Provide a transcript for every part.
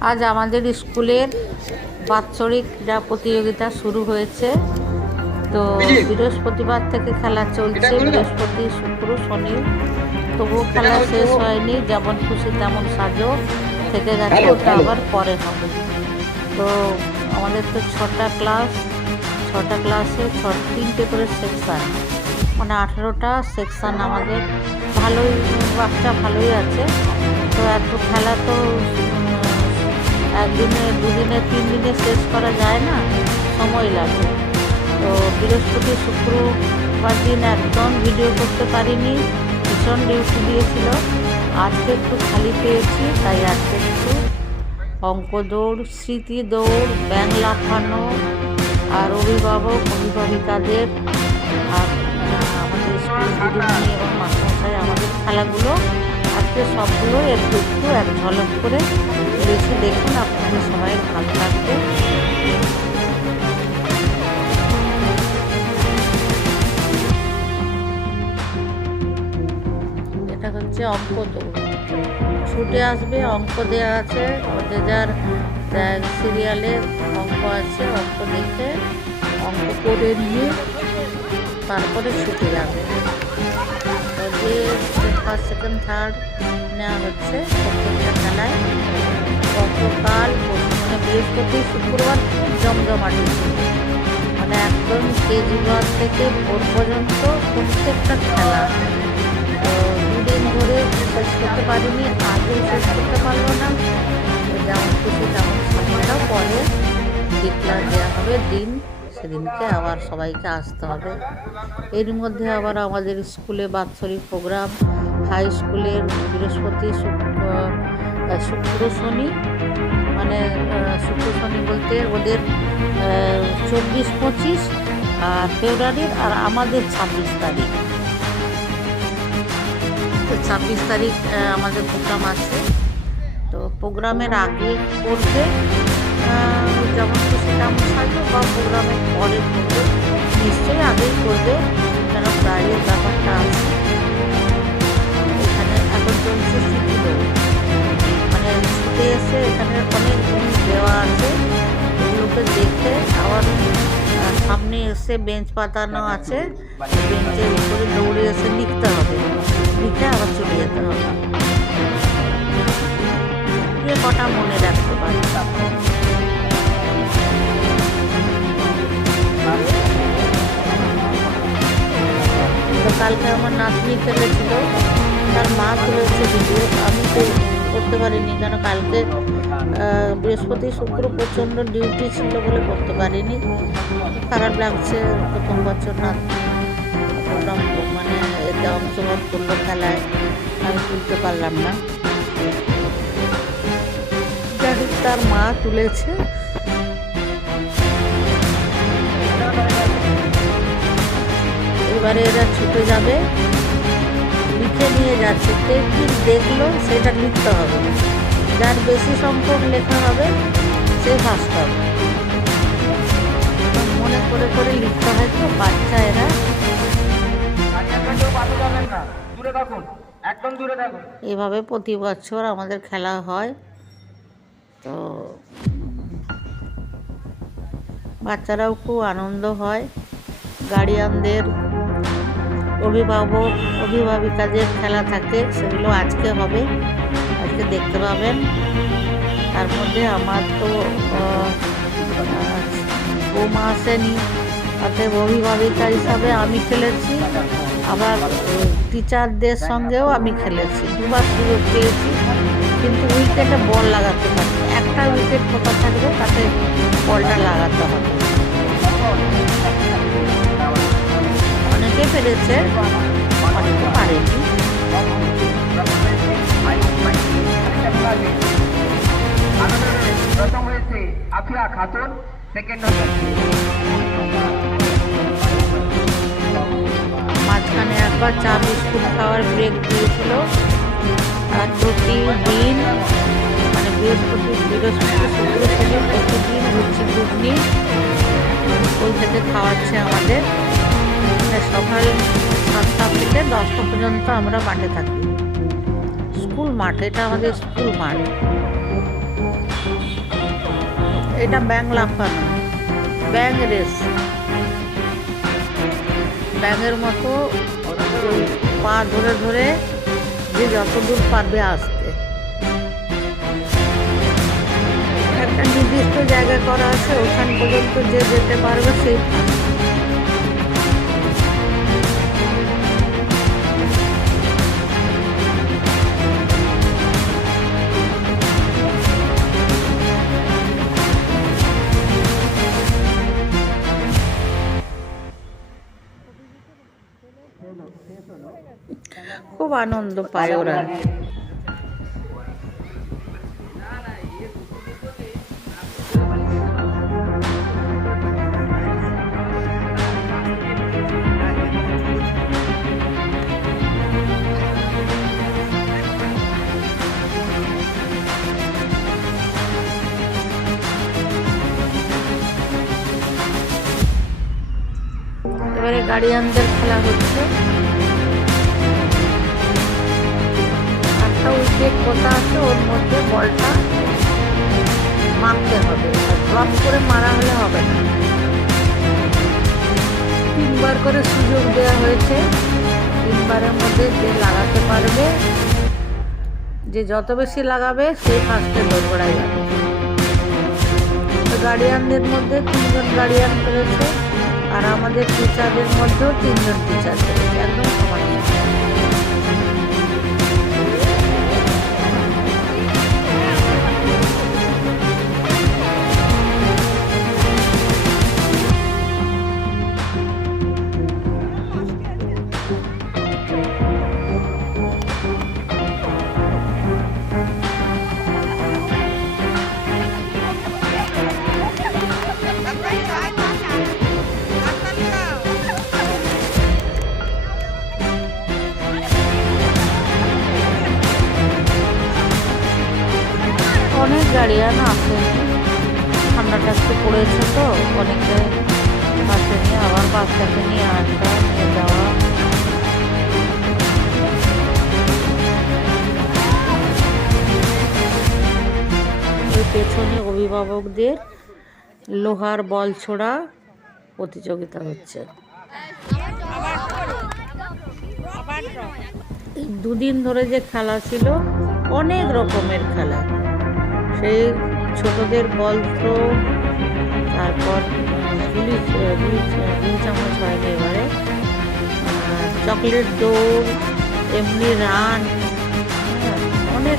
আজ আমাদের স্কুলের বাৎসরিক ক্রীড়া প্রতিযোগিতা শুরু হয়েছে। তো বৃহস্পতিবার থেকে খেলা চলছে। বৃহস্পতি শুক্র শনি। তবুও খেলা শেষ হয়নি। যেমন খুশি তেমন সাজো। থেকে গেছে ওটা আবার পরে হবে। তো আমাদের তো ছটা ক্লাস। ছটা ক্লাসে ছ তিনটে করে সেকশান। মানে আঠেরোটা সেকশান আমাদের। ভালোই বাচ্চা ভালোই আছে। তো এত খেলা তো একদিনে, দুদিনে তিন দিনে শেষ করা যায় না? সময় লাগে। তো বৃহস্পতি, শুক্রবার দিন একদম ভিডিও করতে পারিনি। ভীষণ ডিউটি দিয়েছিল। আজকে একটু খালি পেয়েছি, তাই আজকে একটু অঙ্ক দৌড় স্মৃতি দৌড় ব্যাং লাফানো আর অভিভাবক, অভিভাবিকাদের আর আমাদের স্কুলের দিদিমণি এবং মাস্টারমশাই আমাদের খেলাগুলো আজকে সবগুলো একটু একটু এক ঝলক করে বেশি দেখুন আপনাদের সবাই ভালো লাগবে এটা হচ্ছে অঙ্ক ছুটে আসবে, অঙ্ক দেওয়া আছে। ওদের যার সিরিয়ালে অঙ্ক আছে, অঙ্ক দেখে অঙ্ক করে নিয়ে তারপরে ছুটে যাবে। যে ফার্স্ট সেকেন্ড থার্ড নেওয়া হচ্ছে খেলায়। গতকাল বৃহস্পতি, শুক্রবার খুব জমজমাটি ছিল মানে একদম কেজি ওয়ান থেকে ভোর পর্যন্ত প্রত্যেকটা খেলা। তো দুদিন ধরে শেষ করতে পারিনি আজও শেষ করতে পারল না। যেমন খুশি তেমন সময়টাও পরে ডিক্লার দেওয়া হবে দিন, সেদিনকে আবার সবাইকে আসতে হবে। এর মধ্যে আবার আমাদের স্কুলে বাৎসরিক প্রোগ্রাম, হাই স্কুলের বৃহস্পতি শুক্র শনি মানে শুক্র শনি বলতে ওদের চব্বিশ পঁচিশ আর ফেব্রুয়ারির আর আমাদের ছাব্বিশ তারিখ। তো ছাব্বিশ তারিখ আমাদের প্রোগ্রাম আছে। তো প্রোগ্রামের আগে আহ, যেমন খুশি তেমন সাজো বা প্রোগ্রামের পরে করবে। নিশ্চয়ই আগেই করবে কেন প্রায়ের ব্যাপারটা আছে। এখানে এখন চলছে স্মৃতি মানে এসে এখানে অনেক জিনিস দেওয়া আছে। এগুলোকে দেখে আবার সামনে এসে বেঞ্চ পাতানো আছে। বেঞ্চের উপরে দৌড়ে এসে লিখতে হবে। লিখে আবার চলে যেতে হবে। কটা মনে রাখতে পারে। তো কালকে আমার নাতনি খেলেছিল তার মা তুলেছে আমি তো করতে পারিনি, কেন কালকে বৃহস্পতি শুক্র প্রচণ্ড ডিউটি ছিল বলে করতে পারিনি। খারাপ লাগছে প্রথম বছর প্রোগ্রাম মানে এতে অংশগ্রহণ করল খেলায়, আমি তুলতে পারলাম না। তার মা তুলেছে। এবারে এরা ছুটে যাবে। লিখে নিয়ে যাচ্ছে। কে কি দেখল সেটা লিখতে হবে। যার বেশি সংখ্যক লেখা হবে, সে ফার্স্ট হবে। মনে করে করে লিখতে হয় তো, বাচ্চা এরা। এভাবে প্রতি বছর আমাদের খেলা হয়। তো বাচ্চারাও খুব আনন্দ হয়। গার্ডিয়ানদের অভিভাবক, অভিভাবিকাদের খেলা থাকে, সেগুলো আজকে হবে। আজকে দেখতে পাবেন। তার মধ্যে আমার তো বৌমা আসেনি। অতএব অভিভাবিকা হিসাবে আমি খেলেছি। আবার টিচারদের সঙ্গেও আমি খেলেছি। দুবার সুযোগ পেয়েছি। কিন্তু উইকেটে বল লাগাতে পারি একটা উইকেট কোথা থাকবে? তাতে বলটা লাগাতে হবে। অনেকে পেরেছে অনেকে পারেনি। মাঝখানে একবার চা বিস্কুট খাওয়ার ব্রেক দিয়েছিল। আর প্রতিদিন মানে বৃহস্পতি প্রতিদিন লুচি থেকে খাওয়াচ্ছে আমাদের। সকাল সাতটা থেকে দশটা পর্যন্ত আমরা মাঠে থাকি। স্কুল মাঠ, এটা আমাদের স্কুল মাঠ। এটা ব্যাং লাফানো ব্যাং রেস। ব্যাঙের মতো পা ধরে ধরে যে যত দূর পারবে আসতে। একটা নির্দিষ্ট জায়গা করা আছে, ওখান পর্যন্ত যে যেতে পারবে সেই খুব আনন্দ পায় ওরা এবারে গার্ডিয়ানদের খেলা হচ্ছে। একটা উইকেট কোথা আছে, ওর মধ্যে বলটা মারতে হবে। ড্রপ করে মারা হলে হবে না। তিনবার করে সুযোগ দেওয়া হয়েছে। তিনবারের মধ্যে যে লাগাতে পারবে, যে যত বেশি লাগাবে সেই ফার্স্টে দোরগোড়ায় যাবে। গার্ডিয়ানদের মধ্যে তিনজন গার্ডিয়ান করেছে আর আমাদের টিচারদের মধ্যেও তিনজন টিচার করেছে একদম সমান। সমান। না ঠান্ডাটা একটু পড়েছে তো অনেকে আসেনি আবার বাচ্চাকে নিয়ে আসা, নিয়ে যাওয়া। পেছনে অভিভাবকদের লোহার বল ছোড়া প্রতিযোগিতা হচ্ছে। দুদিন ধরে যে খেলা ছিল, অনেক রকমের খেলা। সেই ছোটদের বল তারপর গুলি গুলি চামচ হয় এবারে। চকলেট দৌড় এমনি রান হ্যাঁ, অনেক।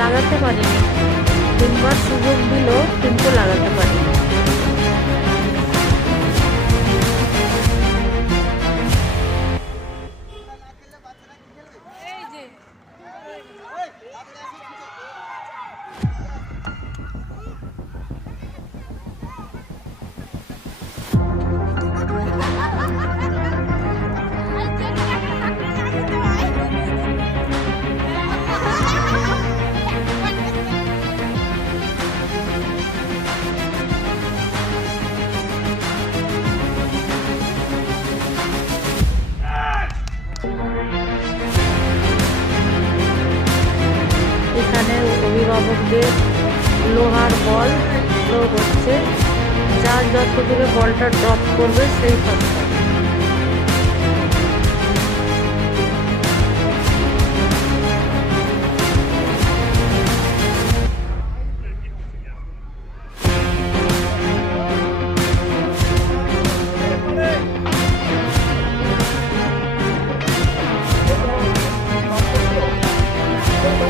লাগাতে পারিনি। তিনবার সুযোগ দিল কিন্তু লাগাতে পারিনি। হচ্ছে যার যত দূরে বলটা ড্রপ করবে সেই ফার্স্ট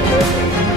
এই যে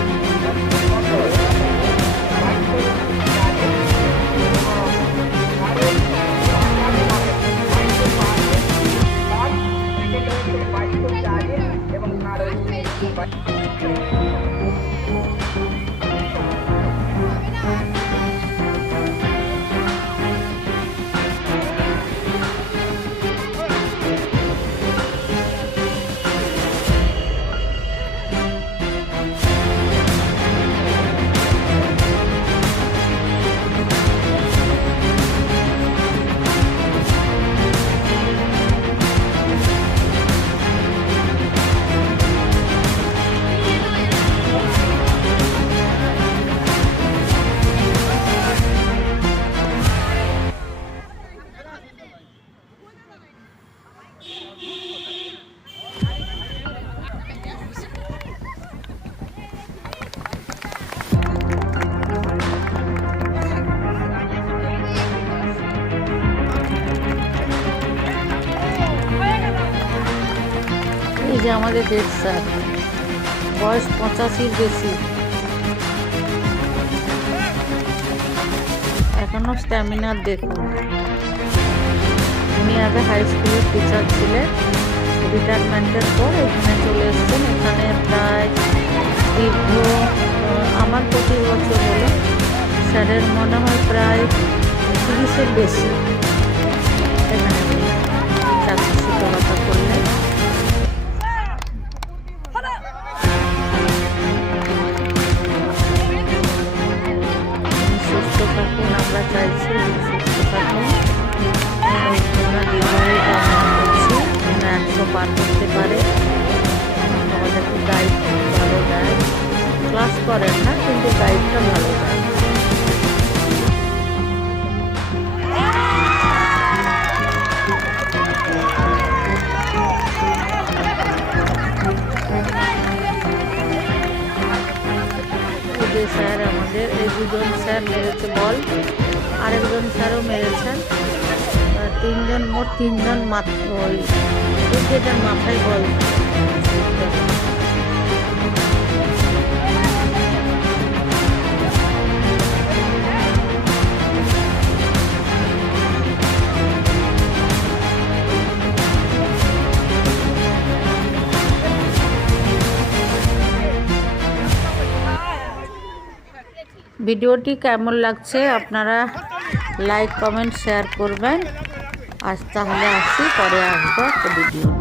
আমাদের হেড স্যার। বয়স পঁচাশির বেশি। এখনও স্ট্যামিনার দেখুন। উনি আগে হাই স্কুলের টিচার ছিলেন। রিটায়ারমেন্টের পর এখানে চলে এসেছেন। এখানে প্রায় দীর্ঘ আমার প্রতি বছর হলো স্যারের মনে হয় প্রায় তিরিশের বেশি। দুজন স্যার মেরেছে বল আরেকজন স্যারও মেরেছেন তিনজন মোট তিনজন মাত্র ওই মাথায় বল। ভিডিওটি কেমন লাগছে আপনারা লাইক কমেন্ট শেয়ার করবেন। আজ তাহলে আসি পরে আসব ভিডিও।